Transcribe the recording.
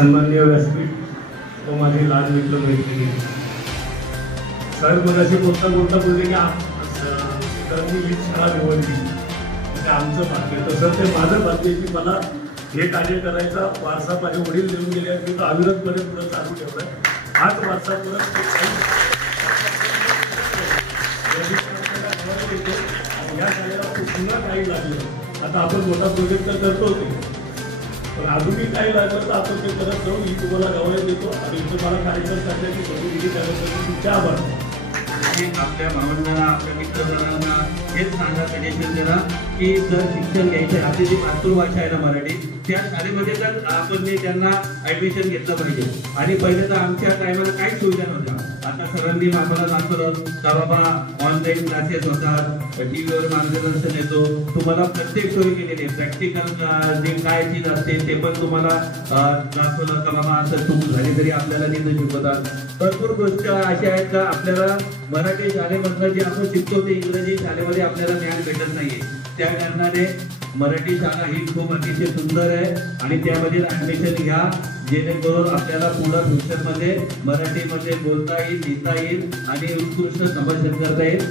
सन्माननीय व्यासपीठ व माझे लहान मित्र मैत्रिणी, सर मगाशी बोलता बोलले की सरांनी ही शाळा निवडली ते आमचं भाग्य, तसं ते माझं भाग्य की मला हे कार्य करायचा वारसा माझे वडील देऊन गेले आणि मी तो अविरतपणे पुढे चालू ठेवलाय. हाच वारसा परत या शाळेला पुन्हा काही लागलं. आता आपण मोठा प्रोजेक्ट तर करतो ते, पण अजूनही काही लागलं तर आपण ते करत जाऊ. ही तुम्हाला गवाही देतो आणि तुम्हाला कार्यक्रम करण्याची प्रतिनिधी करण्यासाठी तुमच्या आभार. आणि आपल्या भावंडांना, आपल्या मित्रजनांना हेच सांगा, सजेशन देणार की जर शिक्षण घ्यायचे आपली जी मातृभाषा आहे ना मराठी, त्या शाळेमध्ये तर आपण त्यांना ॲडमिशन घेतलं पाहिजे. आणि पहिले तर आमच्या टायमाला काही सुविधा नव्हत्या. आता सरांनी आम्हाला दाखवलं का बाबा ऑनलाईन क्लासेस होतात, टीव्हीवर मार्गदर्शन येतो, तुम्हाला प्रत्येक सोयी केलेली आहे. प्रॅक्टिकल जे काय चीज असते ते पण तुम्हाला दाखवलं का बाबा असं चूक झाली तरी आपल्याला तिथं शिकवतात. भरपूर गोष्टी अशा आहेत का आपल्याला मराठी शाळेमधलं जे आपण शिकतो ते इंग्रजी शाळेमध्ये आपल्याला ज्ञान भेटत नाहीये. त्या कारणाने मराठी शाळा ही खूप अतिशय सुंदर आहे आणि त्यामध्ये ऍडमिशन घ्या, जेणेकरून आपल्याला पुढे फ्युचरमध्ये मराठीमध्ये बोलता येईल, लिहिता येईल आणि उत्कृष्ट संभाषण करता येईल.